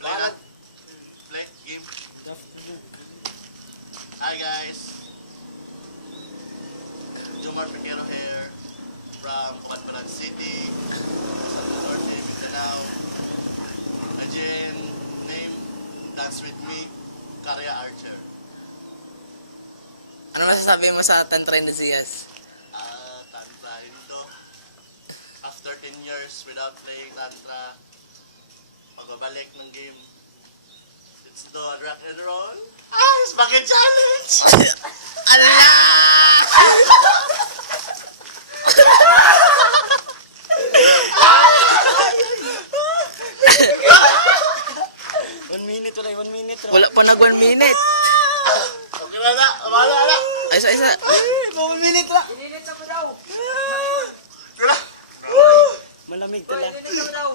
Laga. Play game. Hi guys. Jomar Piquero here from Patpalan City, Santo Norte, Mindanao. Again, name Dance With Me, Karya Archer. Ano masasabi mo sa Tantra ni Zias? Tantra Indo. After 10 years without playing Tantra, magbabalik ng game. Let's do a rock and roll. Ice Bucket Challenge! Ala! 1 minute, wala 1 minute. Wala pa nag 1 minute. Okay na. Wala na. Isa. 1 minute lang. Inilit sa mo daw. Wala. Malamig Uy, tala. inilit sa mo daw.